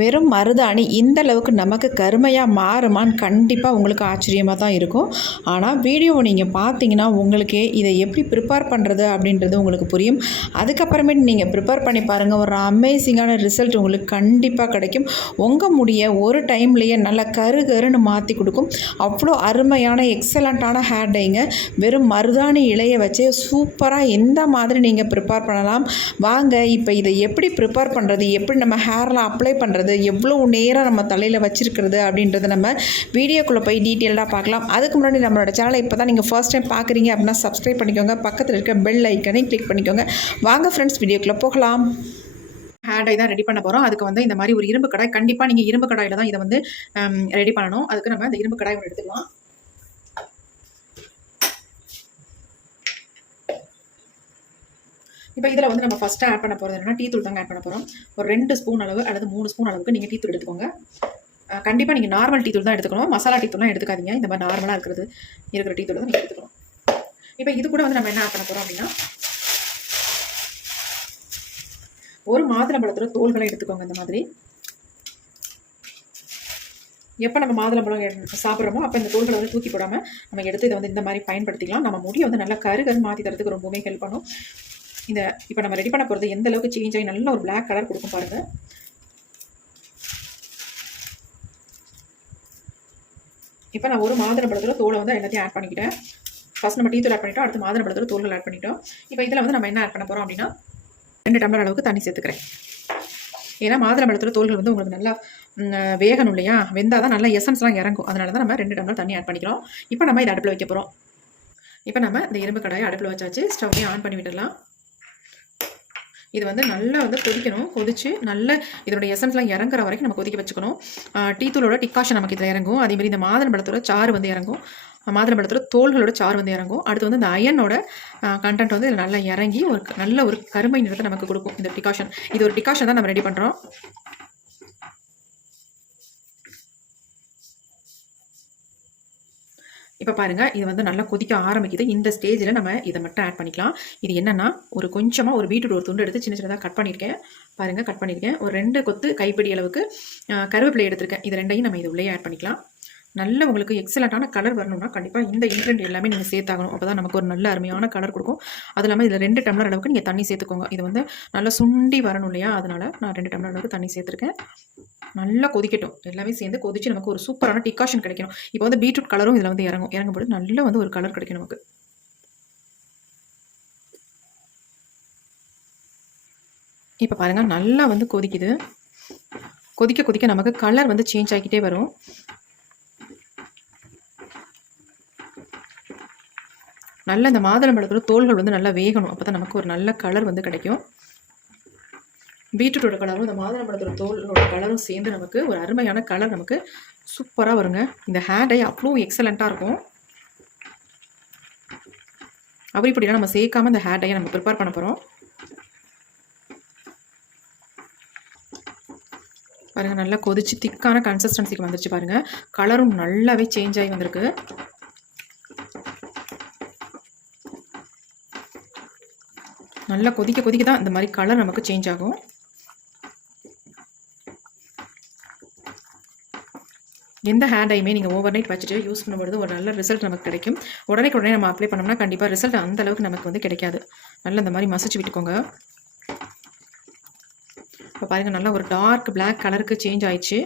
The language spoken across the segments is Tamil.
வெறும் மருதாணி இந்த அளவுக்கு நமக்கு கருமையாக மாறுமான்னு கண்டிப்பாக உங்களுக்கு ஆச்சரியமாக தான் இருக்கும். ஆனால் வீடியோவை நீங்கள் பார்த்தீங்கன்னா உங்களுக்கே இதை எப்படி ப்ரிப்பேர் பண்ணுறது அப்படின்றது உங்களுக்கு புரியும். அதுக்கப்புறமேட்டு நீங்கள் ப்ரிப்பேர் பண்ணி பாருங்கள் ஒரு அமேசிங்கான ரிசல்ட் உங்களுக்கு கண்டிப்பாக கிடைக்கும். உங்கள் முடியை ஒரு டைம்லேயே நல்லா கரு கருன்னு மாற்றி கொடுக்கும். அவ்வளோ அருமையான எக்ஸலண்ட்டான ஹேர் டைங்க வெறும் மருதாணி இலையை வச்சு சூப்பராக எந்த மாதிரி நீங்கள் ப்ரிப்பேர் பண்ணலாம். வாங்க இப்போ இதை எப்படி ப்ரிப்பேர் பண்ணுறது எப்படி நம்ம ஹேரில் அப்ளை பண்ணுறது எவ்வளோ நேரம் நம்ம தலையில் வச்சுருக்கிறது அப்படின்றத நம்ம வீடியோக்குள்ளே போய் டீட்டெயில்டாக பார்க்கலாம். அதுக்கு முன்னாடி நம்மளோட சேனலை இப்போ தான் நீங்கள் ஃபர்ஸ்ட் டைம் பார்க்குறீங்க அப்படின்னா சப்ஸ்கிரைப் பண்ணிக்கோங்க. பக்கத்தில் இருக்க பெல் ஐக்கனையும் கிளிக் பண்ணிக்கோங்க. வாங்க ஃப்ரெண்ட்ஸ் வீடியோக்குள்ளே போகலாம். ஹேண்ட் தான் ரெடி பண்ண போகிறோம் அதுக்கு வந்து இந்த மாதிரி ஒரு இரும்பு கடாய் கண்டிப்பாக நீங்கள் இரும்பு கடாயில் தான் இதை வந்து ரெடி பண்ணணும். அதுக்கு நம்ம இந்த இரும்பு கடாய் ஒன்று எடுத்துக்கலாம். இப்போ இதில் வந்து நம்ம ஃபஸ்ட்டு ஆட் பண்ண போகிறது என்னென்னா டீ தூள் தாங்க ஆட் பண்ண போகிறோம் ஒரு ரெண்டு ஸ்பூன் அளவு அல்லது மூணு ஸ்பூன் அளவுக்கு நீங்கள் டீ தூள் எடுத்துக்கோங்க. கண்டிப்பாக நீங்கள் நார்மல் டீ தூள் தான் எடுத்துக்கணும். மசாலா டீ தூள்லாம் எடுத்துக்காதீங்க. இந்த மாதிரி நார்மலாக இருக்கிறது இருக்கிற டீ தூள் தான் நீங்கள் எடுத்துக்கணும். இப்போ இது கூட வந்து நம்ம என்ன ஆட் பண்ண போகிறோம் அப்படின்னா ஒரு மாதுளம்பழத்தோட தோல்களை எடுத்துக்கோங்க இந்த மாதிரி. எப்போ நம்ம மாதுளம்பழம் சாப்பிட்றோமோ அப்போ இந்த தோல்களை வந்து தூக்கி போடாமல் நம்ம எடுத்து இதை வந்து இந்த மாதிரி பயன்படுத்திக்கலாம். நம்ம முடியை வந்து நல்லா கருகரு மாற்றி தரத்துக்கு ரொம்பவுமே ஹெல்ப் பண்ணும். இந்த இப்போ நம்ம ரெடி பண்ண போகிறது எந்த அளவுக்கு சேஞ்ச் ஆகி நல்ல ஒரு பிளாக் கலர் கொடுக்கும் பாருங்க. இப்போ நான் ஒரு மாதுளம்பழத்தோட தோலை வந்து எல்லாத்தையும் ஆட் பண்ணிக்கிட்டேன். ஃபஸ்ட் நம்ம டீ தூள் ஆட் பண்ணிட்டோம் அடுத்து பழத்தில் தோல்கள் ஆட் பண்ணிட்டோம். இப்போ இதில் வந்து நம்ம என்ன ஆட் பண்ண போகிறோம் அப்படின்னா ரெண்டு டம்ளர் அளவுக்கு தண்ணி சேர்த்துக்கிறேன். ஏன்னா மாதுளம்பழத்தோட தோல்கள் வந்து உங்களுக்கு நல்லா வேகணும் இல்லையா? வெந்தால் தான் நல்லா எசன்ஸ்லாம் இறங்கும். அதனால தான் நம்ம ரெண்டு டம்ளர் தண்ணி ஆட் பண்ணிக்கிறோம். இப்போ நம்ம இதை அடுப்பில் வைக்க போகிறோம் இப்போ நம்ம இந்த இரும்பு கடாயை அடுப்பில் வச்சாச்சு. ஸ்டவ்வையும் ஆன் பண்ணி விட்டுடலாம். இது வந்து நல்லா வந்து கொதிக்கணும். கொதிச்சு நல்ல இதோட எசன்ஸ்லாம் இறங்குற வரைக்கும் நம்ம கொதிக்க வச்சுக்கணும். டீ தூளோட டிக்காஷன் நமக்கு இதில் இறங்கும். அதேமாதிரி இந்த மாதுளம்பழத்தோட சாறு வந்து இறங்கும். மாதுளம்பழத்தோட தோள்களோட சாறு வந்து இறங்கும். அடுத்து வந்து இந்த அயனோட கண்டென்ட் வந்து இதில் நல்லா இறங்கி ஒரு நல்ல ஒரு கருமை நிறத்தை நமக்கு கொடுக்கும். இந்த டிகாஷன் இது ஒரு டிகாஷன் தான் நம்ம ரெடி பண்ணுறோம் இப்போ பாருங்கள் இது வந்து நல்லா கொதிக்க ஆரம்பிக்குது. இந்த ஸ்டேஜில் நம்ம இதை மட்டும் ஆட் பண்ணிக்கலாம். இது என்னென்னா ஒரு கொஞ்சமாக ஒரு வீட்டு ஒரு துண்டு எடுத்து சின்ன சின்னதாக கட் பண்ணியிருக்கேன். பாருங்கள் கட் பண்ணியிருக்கேன். ஒரு ரெண்டு கொத்து கைப்பிடி அளவுக்கு கருவேப்பிலை எடுத்திருக்கேன். இது ரெண்டையும் நம்ம இது உள்ளே ஆட் பண்ணிக்கலாம். நல்ல உங்களுக்கு எக்ஸலண்ட்டான கலர் வரணும்னா கண்டிப்பாக இந்த இன்க்ரெண்ட் எல்லாமே நீங்கள் சேர்த்தாகணும். அப்போ தான் நமக்கு ஒரு நல்ல அருமையான கலர் கொடுக்கும். அது இல்லாமல் இதில் ரெண்டு டம்ளர் அளவுக்கு நீங்கள் தண்ணி சேர்த்துக்கோங்க. இது வந்து நல்லா சுண்டி வரணும் இல்லையா? அதனால் நான் ரெண்டு டம்ளர் அளவுக்கு தண்ணி சேர்த்துருக்கேன். நல்லா கொதிக்கட்டும். எல்லாமே சேர்ந்து கொதிச்சு நமக்கு ஒரு சூப்பரான டிகாஷன் கிடைக்கணும். இப்போ வந்து பீட்ரூட் கலரும் இதில் வந்து இறங்கும். இறங்கும்போது நல்ல வந்து ஒரு கலர் கிடைக்கும் நமக்கு. இப்போ பாருங்கள் நல்லா வந்து கொதிக்குது. கொதிக்க கொதிக்க நமக்கு கலர் வந்து சேஞ்ச் ஆகிக்கிட்டே வரும். நல்ல இந்த மாதுளம்பழத்தோட தோல்கள் வந்து நல்லா வேகணும். அப்போ தான் நமக்கு ஒரு நல்ல கலர் வந்து கிடைக்கும். பீட்ரூட்டோட கலரும் இந்த மாதுளம்பழத்தோட தோலோட கலரும் சேர்ந்து நமக்கு ஒரு அருமையான கலர் நமக்கு சூப்பராக வருங்க. இந்த ஹேர் டை அவ்வளோ எக்ஸலண்ட்டாக இருக்கும். அப்படி இப்படிலாம் நம்ம சேர்க்காம இந்த ஹேர் டையை நம்ம ப்ரிப்பேர் பண்ண போகிறோம் பாருங்கள் நல்லா கொதிச்சு திக்கான கன்சிஸ்டன்சிக்கு வந்துருச்சு பாருங்கள் கலரும் நல்லாவே சேஞ்ச் ஆகி வந்திருக்கு. நல்லா கொதிக்க கொதிக்க தான் இந்த மாதிரி கலர் நமக்கு சேஞ்ச் ஆகும். எந்த ஹேண்ட் டைமே நீங்கள் ஓவர் நைட் வச்சுட்டு யூஸ் பண்ணும்பொழுது ஒரு நல்ல ரிசல்ட் நமக்கு கிடைக்கும். உடனே உடனே நம்ம அப்ளை பண்ணோம்னா கண்டிப்பாக ரிசல்ட் அந்த அளவுக்கு நமக்கு வந்து கிடைக்காது. நல்லா இந்த மாதிரி மசிச்சு விட்டுக்கோங்க. இப்போ பாருங்கள் நல்லா ஒரு டார்க் பிளாக் கலருக்கு சேஞ்ச் ஆயிடுச்சு.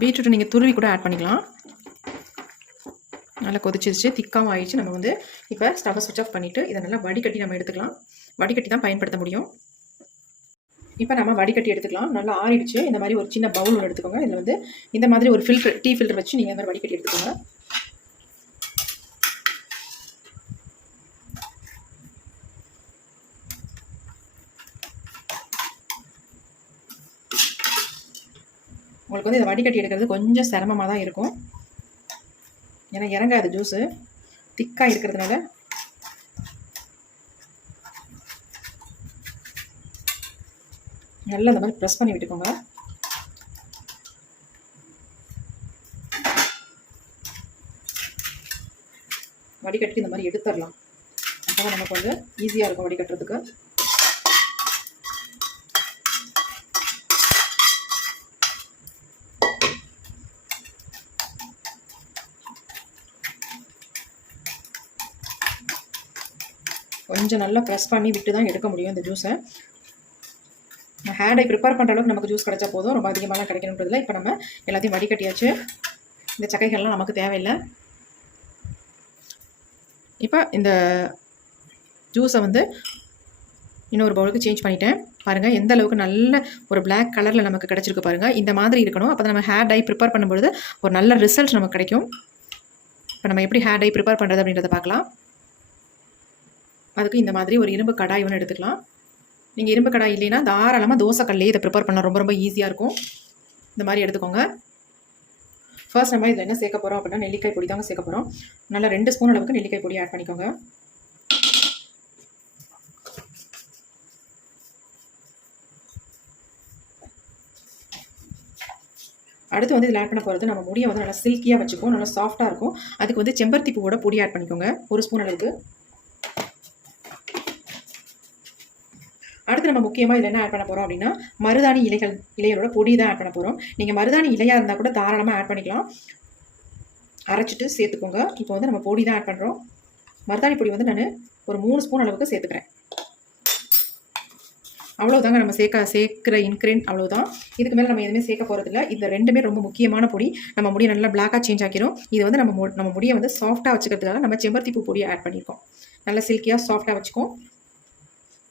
பீட்ரூட் நீங்கள் துருவி கூட ஆட் பண்ணிக்கலாம். நல்லா கொதிச்சிருச்சு திக்காவும் ஆயிடுச்சு. நம்ம வந்து இப்போ ஸ்டவ்வை சுவிச் ஆஃப் பண்ணிவிட்டு இதை நல்லா வடிகட்டி நம்ம எடுத்துக்கலாம். வடிகட்டி தான் பயன்படுத்த முடியும். இப்போ நம்ம வடிகட்டி எடுத்துக்கலாம். நல்லா ஆறிடுச்சு. இந்த மாதிரி ஒரு சின்ன பவுல் ஒன்று எடுத்துக்கோங்க. இதில் வந்து இந்த மாதிரி ஒரு ஃபில்டர் டீ ஃபில்டர் வச்சு நீங்கள் இந்த மாதிரி வடிகட்டி எடுத்துக்கோங்க. உங்களுக்கு வந்து இதை வடிகட்டி எடுக்கிறது கொஞ்சம் சிரமமாக தான் இருக்கும். ஏன்னா இறங்காது ஜூஸு திக்காக இருக்கிறதுனால. நல்லா இந்த மாதிரி ப்ரெஸ் பண்ணி விட்டுக்கோங்க. வடிகட்டி இந்த மாதிரி எடுத்துடலாம். அப்போ நமக்கு வந்து ஈஸியாக இருக்கும் வடிகட்டுறதுக்கு. கொஞ்சம் நல்லா ப்ரெஸ் பண்ணி விட்டு தான் எடுக்க முடியும் இந்த ஜூஸை ஹேண்டை ப்ரிப்பேர் பண்ணுற அளவுக்கு நமக்கு ஜூஸ் கிடைச்சா போதும். ரொம்ப அதிகமாகலாம் கிடைக்கணுன்றதில்ல இப்போ நம்ம எல்லாத்தையும் வடிகட்டியாச்சு. இந்த சக்கைகள்லாம் நமக்கு தேவையில்லை. இப்போ இந்த ஜூஸை வந்து இன்னொரு பவுலுக்கு சேஞ்ச் பண்ணிட்டேன். பாருங்கள் எந்த அளவுக்கு நல்ல ஒரு பிளாக் கலரில் நமக்கு கிடச்சிருக்கு பாருங்கள் இந்த மாதிரி இருக்கணும். அப்போ நம்ம ஹேர் டை ப்ரிப்பேர் பண்ணும்பொழுது ஒரு நல்ல ரிசல்ட் நமக்கு கிடைக்கும். இப்போ நம்ம எப்படி ஹேர் டை ப்ரிப்பேர் பண்ணுறது அப்படின்றத பார்க்கலாம். அதுக்கு இந்த மாதிரி ஒரு இரும்பு கடாய் ஒன்று எடுத்துக்கலாம். நீங்கள் இரும்பு கடாய் இல்லைன்னா தாராளமாக தோசைக்கல்லையே இதை ப்ரிப்பேர் பண்ண ரொம்ப ரொம்ப ஈஸியாக இருக்கும். இந்த மாதிரி எடுத்துக்கோங்க. ஃபர்ஸ்ட் நம்ம இதில் என்ன சேர்க்க போகிறோம் அப்படின்னா நெல்லிக்காய் பொடி தாங்க சேர்க்க போகிறோம் நல்லா ரெண்டு ஸ்பூன் அளவுக்கு நெல்லிக்காய் பொடி ஆட் பண்ணிக்கோங்க. அடுத்து வந்து இதில் ஆட் பண்ண போகிறது நம்ம முடியை வந்து நல்லா சில்கியாக வச்சுக்கும் நல்லா சாஃப்ட்டாக இருக்கும். அதுக்கு வந்து செம்பருத்தி பூவோட பொடி ஆட் பண்ணிக்கோங்க. ஒரு ஸ்பூன் அளவுக்கு. அடுத்து நம்ம முக்கியமாக இதில் என்ன ஆட் பண்ண போகிறோம் அப்படின்னா மருதாணி இலைகள் இலைகளோட பொடி தான் ஆட் பண்ண போகிறோம் நீங்கள் மருதாணி இலையாக இருந்தால் கூட தாராளமாக ஆட் பண்ணிக்கலாம். அரைச்சிட்டு சேர்த்துக்கோங்க. இப்போ வந்து நம்ம பொடி தான் ஆட் பண்ணுறோம் மருதாணி பொடி வந்து நான் ஒரு மூணு ஸ்பூன் அளவுக்கு சேர்த்துக்கிறேன். அவ்வளோதாங்க நம்ம சேர்க்க சேர்க்குற இன்க்ரீன் அவ்வளோதான் இதுக்கு மேலே நம்ம எதுவுமே சேர்க்க போகிறதில்ல இந்த ரெண்டுமே ரொம்ப முக்கியமான பொடி. நம்ம முடியை நல்லா பிளாக்காக சேஞ்ச் ஆக்கிரும். இது வந்து நம்ம மு- நம்ம முடியை வந்து சாஃப்ட்டாக வச்சுக்கிறதுக்காக நம்ம செம்பருத்தி பூ பொடியை ஆட் பண்ணியிருக்கோம் நல்லா சில்கியாக சாஃப்ட்டாக வச்சுக்கோம்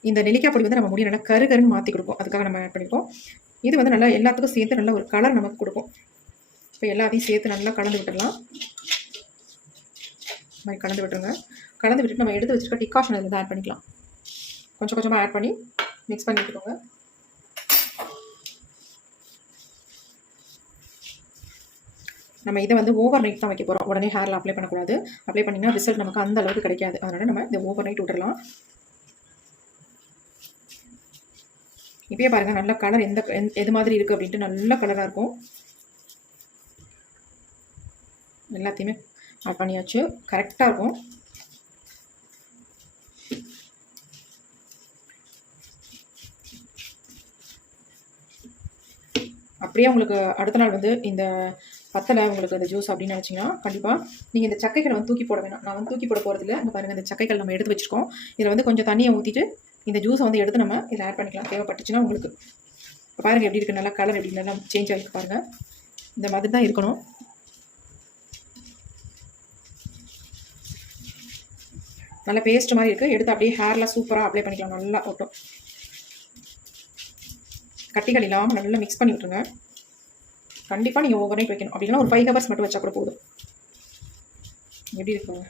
இந்த நெல்லிக்காய் பொடி வந்து நம்ம முடியை நல்லா கரு கருன்னு மாற்றி கொடுக்கும் அதுக்காக நம்ம ஆட் பண்ணியிருக்கோம் இது வந்து நல்லா எல்லாத்துக்கும் சேர்த்து நல்ல ஒரு கலர் நமக்கு கொடுக்கும் இப்போ எல்லாத்தையும் சேர்த்து நல்லா கலந்து விட்டுடலாம். இந்த மாதிரி கலந்து விட்டுருங்க. கலந்து விட்டுட்டு நம்ம எடுத்து வச்சுருக்க டிகாஷன் அதில் ஆட் பண்ணிக்கலாம். கொஞ்சம் கொஞ்சமாக ஆட் பண்ணி மிக்ஸ் பண்ணி விட்டுக்கோங்க. நம்ம இதை வந்து ஓவர் நைட் தான் வைக்க போகிறோம் உடனே ஹேரில் அப்ளை பண்ணக்கூடாது. அப்ளை பண்ணிங்கன்னா ரிசல்ட் நமக்கு அந்த அளவுக்கு கிடைக்காது. அதனால் நம்ம இதை ஓவர் நைட் விட்டுடலாம் இப்பயே பாருங்கள் நல்ல கலர் எந்த எந்த- எது மாதிரி இருக்குது அப்படின்ட்டு நல்ல கலராக இருக்கும். எல்லாத்தையுமே ஆட் பண்ணியாச்சு. கரெக்டாக இருக்கும். அப்படியே உங்களுக்கு அடுத்த நாள் வந்து இந்த பத்தலை உங்களுக்கு அந்த ஜூஸ் அப்படின்னு நினச்சிங்கன்னா கண்டிப்பாக நீங்கள் இந்த சக்கைகளை வந்து தூக்கி போட வேணாம். நான் வந்து தூக்கி போட போகிறதில்ல அங்கே பாருங்கள் இந்த சக்கைகள் நம்ம எடுத்து வச்சுருக்கோம். இதில் வந்து கொஞ்சம் தண்ணியை ஊற்றிட்டு இந்த ஜூஸை வந்து எடுத்து நம்ம இதில் ஆட் பண்ணிக்கலாம். தேவைப்பட்டுச்சுன்னா உங்களுக்கு. இப்போ பாருங்கள் எப்படி இருக்குது நல்லா கலர் எப்படி நல்லா சேஞ்ச் ஆகிருக்கு பாருங்கள் இந்த மாதிரி தான் இருக்கணும். நல்லா பேஸ்ட் மாதிரி இருக்குது எடுத்து அப்படியே ஹேரில் சூப்பராக அப்ளை பண்ணிக்கலாம். நல்லா ஒட்டும் கட்டிகள் இல்லாமல் நல்லா மிக்ஸ் பண்ணி விட்ருங்க கண்டிப்பாக நீங்கள் ஓவர் நைட் வைக்கணும். அப்படின்னா ஒரு ஃபைவ் ஹவர்ஸ் மட்டும் வச்சா கூட போதும். எப்படி இருக்குங்க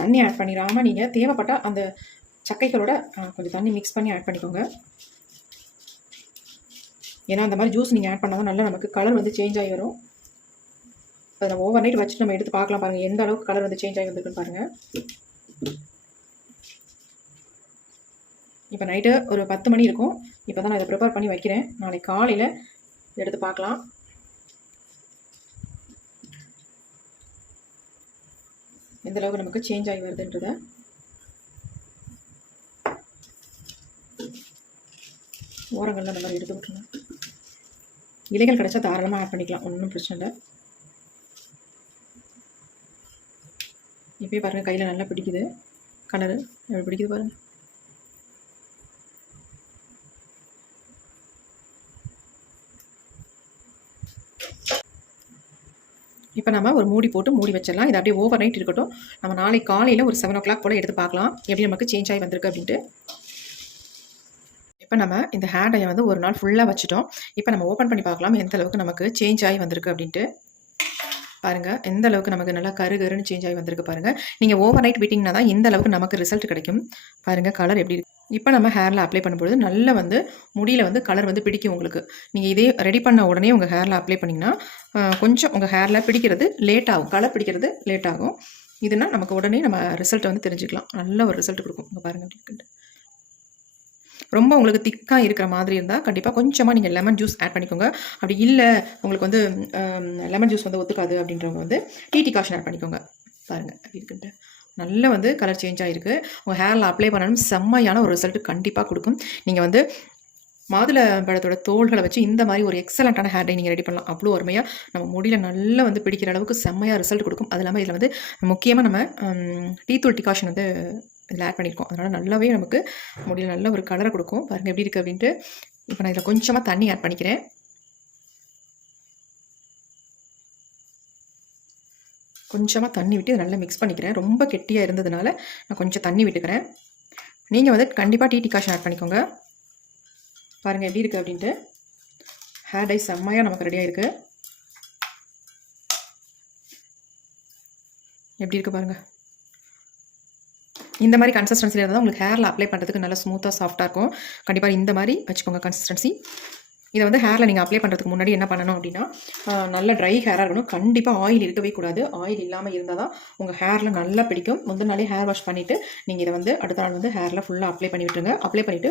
தண்ணி ஆட் பண்ணிடாமல் நீங்கள் தேவைப்பட்டால் அந்த சக்கைகளோட கொஞ்சம் தண்ணி மிக்ஸ் பண்ணி ஆட் பண்ணிக்கோங்க. ஏன்னா அந்த மாதிரி ஜூஸ் நீங்கள் ஆட் பண்ணால் தான் நல்லா நமக்கு கலர் வந்து சேஞ்ச் ஆகி வரும். அதை நம்ம ஓவர் நைட் வச்சுட்டு நம்ம எடுத்து பார்க்கலாம் பாருங்கள் எந்த அளவுக்கு கலர் வந்து சேஞ்ச் ஆகி வந்திருக்குன்னு பாருங்கள் இப்போ நைட்டு ஒரு பத்து மணி இருக்கும். இப்போ தான் நான் இதை ப்ரிப்பேர் பண்ணி வைக்கிறேன். நாளைக்கு காலையில் எடுத்து பார்க்கலாம். எந்த அளவுக்கு நமக்கு சேஞ்ச் ஆகி வருதுன்றத. ஓரங்களில் அந்த மாதிரி எடுத்து விட்டுருங்க இலைகள் கிடைச்சா தாராளமாக ஆட் பண்ணிக்கலாம். ஒன்றும் பிரச்சனை இல்லை. இப்போயே பாருங்கள் கையில் நல்லா பிடிக்குது. கலரு. எப்படி பிடிக்குது பாருங்கள் இப்போ நம்ம ஒரு மூடி போட்டு மூடி வச்சிடலாம். இது அப்படியே ஓவர் நைட் இருக்கட்டும். நம்ம நாளைக்கு காலையில் ஒரு செவன் ஓ கிளாக் போல் எடுத்து பார்க்கலாம். எப்படி நமக்கு சேஞ்ச் ஆகி வந்திருக்கு அப்படின்ட்டு. இப்போ நம்ம இந்த ஹேர் டையை வந்து ஒரு நாள் ஃபுல்லாக வச்சுட்டோம். இப்போ நம்ம ஓப்பன் பண்ணி பார்க்கலாம். எந்த அளவுக்கு நமக்கு சேஞ்ச் ஆகி வந்திருக்கு அப்படின்ட்டு. பாருங்கள் எந்த அளவுக்கு நமக்கு நல்லா கரு கருன்னு சேஞ்ச் ஆகி வந்திருக்கு பாருங்கள் நீங்கள் ஓவர் நைட் விட்டிங்கன்னா தான் இந்த அளவுக்கு நமக்கு ரிசல்ட் கிடைக்கும். பாருங்கள் கலர் எப்படி இருக்கு. இப்போ நம்ம ஹேரில் அப்ளை பண்ணும்பொழுது நல்லா வந்து முடியில் வந்து கலர் வந்து பிடிக்கும் உங்களுக்கு. நீங்கள் இதே ரெடி பண்ண உடனே உங்கள் ஹேரில் அப்ளை பண்ணிங்கன்னா கொஞ்சம் உங்கள் ஹேரில் பிடிக்கிறது லேட் ஆகும். கலர் பிடிக்கிறது லேட் ஆகும். இதுனா நமக்கு உடனே நம்ம ரிசல்ட்டை வந்து தெரிஞ்சுக்கலாம். நல்ல ஒரு ரிசல்ட் கொடுக்கும். இங்கே பாருங்கள் ரொம்ப உங்களுக்கு திக்காக இருக்கிற மாதிரி இருந்தால் கண்டிப்பாக கொஞ்சமாக நீங்கள் லெமன் ஜூஸ் ஆட் பண்ணிக்கோங்க. அப்படி இல்லை உங்களுக்கு வந்து லெமன் ஜூஸ் வந்து ஒத்துக்காது அப்படின்றவங்க வந்து டீ காஷன் ஆட் பண்ணிக்கோங்க. பாருங்கள் அப்படி இருக்குன்ட்டு நல்ல வந்து கலர் சேஞ்ச் ஆகிருக்கு உங்கள் ஹேரில் அப்ளை பண்ணாலும் செம்மையான ஒரு ரிசல்ட் கண்டிப்பாக கொடுக்கும். நீங்கள் வந்து மாதுளை பழத்தோட தோள்களை வச்சு இந்த மாதிரி ஒரு எக்ஸலண்ட்டான ஹேர் டை நீங்கள் ரெடி பண்ணலாம். அவ்வளோ அருமையாக நம்ம முடியில் நல்லா வந்து பிடிக்கிற அளவுக்கு செம்மையாக ரிசல்ட் கொடுக்கும். அது இல்லாமல் இதில் வந்து முக்கியமாக நம்ம டீ தூள் டிகாஷன் வந்து இதில் ஆட் பண்ணியிருக்கோம் அதனால் நல்லாவே நமக்கு முடியில் நல்ல ஒரு கலரை கொடுக்கும். பாருங்கள் எப்படி இருக்குது அப்படின்ட்டு. இப்போ நான் இதில் கொஞ்சமாக தண்ணி ஆட் பண்ணிக்கிறேன். கொஞ்சமாக தண்ணி விட்டு இதை நல்லா மிக்ஸ் பண்ணிக்கிறேன். ரொம்ப கெட்டியாக இருந்ததுனால நான் கொஞ்சம் தண்ணி விட்டுக்கிறேன். நீங்கள் வந்து கண்டிப்பாக டீ டிகாஷன் ஆட் பண்ணிக்கோங்க. பாருங்கள் எப்படி இருக்குது அப்படின்ட்டு. ஹேர் டை செம்மையாக நமக்கு ரெடியாக இருக்குது எப்படி இருக்குது பாருங்கள் இந்த மாதிரி கன்சிஸ்டன்சியில் இருந்தால் உங்களுக்கு ஹேரில் அப்ளை பண்ணுறதுக்கு நல்லா ஸ்மூத்தாக சாஃப்டாக இருக்கும். கண்டிப்பாக இந்த மாதிரி வச்சுக்கோங்க கன்சிஸ்டன்சி இதை வந்து ஹேரில் நீங்கள் அப்ளை பண்ணுறதுக்கு முன்னாடி என்ன பண்ணணும் அப்படின்னா நல்ல ட்ரை ஹேராக இருக்கணும். கண்டிப்பாக ஆயில் இருக்கவே கூடாது. ஆயில் இல்லாமல் இருந்தால் தான் உங்கள் ஹேரில் நல்லா பிடிக்கும். முந்தின நாளே ஹேர் வாஷ் பண்ணிவிட்டு நீங்கள் இதை வந்து அடுத்த நாள் வந்து ஹேரில் ஃபுல்லாக அப்ளை பண்ணி விட்டுருங்க. அப்ளை பண்ணிவிட்டு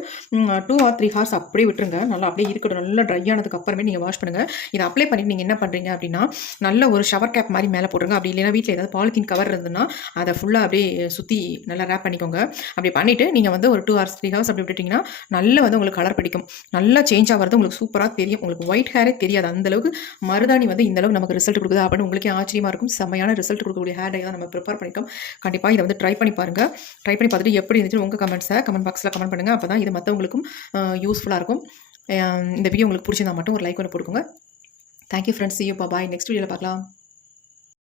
டூ ஆர் த்ரீ ஹார்ஸ் அப்படியே விட்டுருங்க. நல்லா அப்படியே இருக்கட்டும். நல்லா ட்ரை ஆனதுக்கு அப்புறமே நீங்கள் வாஷ் பண்ணுங்கள் இதை அப்ளை பண்ணிட்டு நீங்கள் என்ன பண்ணுறீங்க அப்படின்னா நல்ல ஒரு ஷவர் கேப் மாதிரி மேலே போட்டுருங்க. அப்படி இல்லைன்னா வீட்டில் ஏதாவது பாலித்தீன் கவர் இருந்ததுன்னா அதை ஃபுல்லாக அப்படியே சுற்றி நல்லா ரேப் பண்ணிக்கோங்க. அப்படி பண்ணிவிட்டு நீங்கள் வந்து ஒரு டூ ஹவர்ஸ் த்ரீ ஹவர்ஸ் அப்படி விட்டுட்டிங்கன்னா நல்லா வந்து உங்களுக்கு கலர் பிடிக்கும். நல்லா சேஞ்ச் ஆகிறது உங்களுக்கு சூப்பராக தெரியும். உங்களுக்கு ஒயிட் ஹேரே தெரியாது. அந்தளவுக்கு மருதாணி வந்து இந்த அளவுக்கு நமக்கு ரிசல்ட் கொடுக்குது. அப்படின்னு உங்களுக்கே ஆச்சரியமாக இருக்கும். செம்மையான ரிசல்ட் கொடுக்கக்கூடிய ஹேர் டை தான் நம்ம ப்ரிப்பேர் பண்ணியிருக்கோம் கண்டிப்பாக இதை வந்து ட்ரை பண்ணி பாருங்கள் ட்ரை பண்ணி பார்த்துட்டு எப்படி இருந்துச்சு உங்கள் கமெண்ட்ஸை கமெண்ட் பாக்ஸில் கமெண்ட் பண்ணுங்கள் அப்போ தான் இது மற்றவங்களுக்கும் யூஸ்ஃபுல்லாக இருக்கும். இந்த வீடியோ உங்களுக்கு பிடிச்சிருந்தா மட்டும் ஒரு லைக் ஒன்று போட்டுக்கோங்க. Thank you friends you bye next வீடியோவில் பார்க்கலாம்.